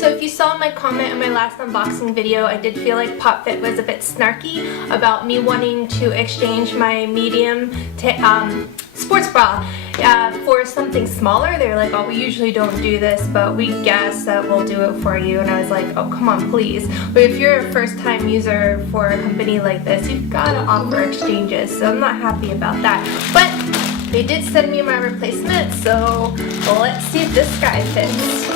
So if you saw my comment in my last unboxing video, I did feel like PopFit was a bit snarky about me wanting to exchange my medium sports bra for something smaller. They're like, oh, we usually don't do this, but we guess that we'll do it for you. And I was like, oh, come on, please. But if you're a first-time user for a company like this, you've got to offer exchanges, so I'm not happy about that. But they did send me my replacement, so let's see if this guy fits.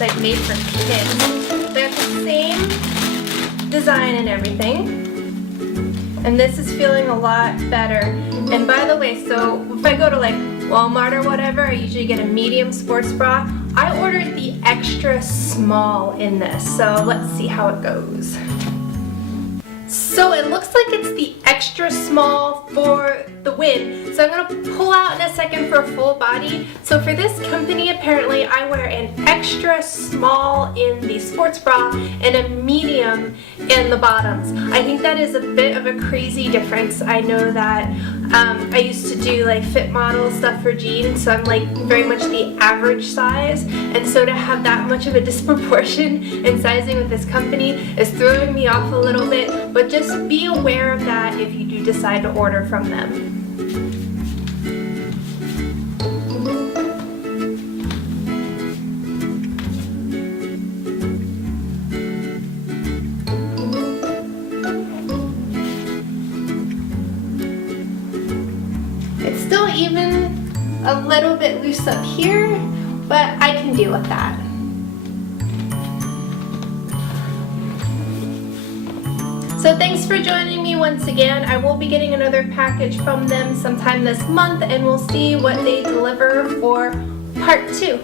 Like made for kids. They have the same design and everything, and this is feeling a lot better. And by the way, so if I go to like Walmart or whatever, I usually get a medium sports bra. I ordered the extra small in this, so let's see how it goes. So it looks like it's the extra small for the win. So I'm going to pull out in a second for a full body. So for this company, apparently I wear an extra small in the sports bra and a medium in the bottoms. I think that is a bit of a crazy difference. I know that I used to do like fit model stuff for jeans, so I'm like very much the average size, and so to have that much of a disproportion in sizing with this company is throwing me off a little bit, but just be aware of that if you do decide to order from them. It's still even a little bit loose up here, but I can deal with that. So thanks for joining me once again. I will be getting another package from them sometime this month, and we'll see what they deliver for part 2.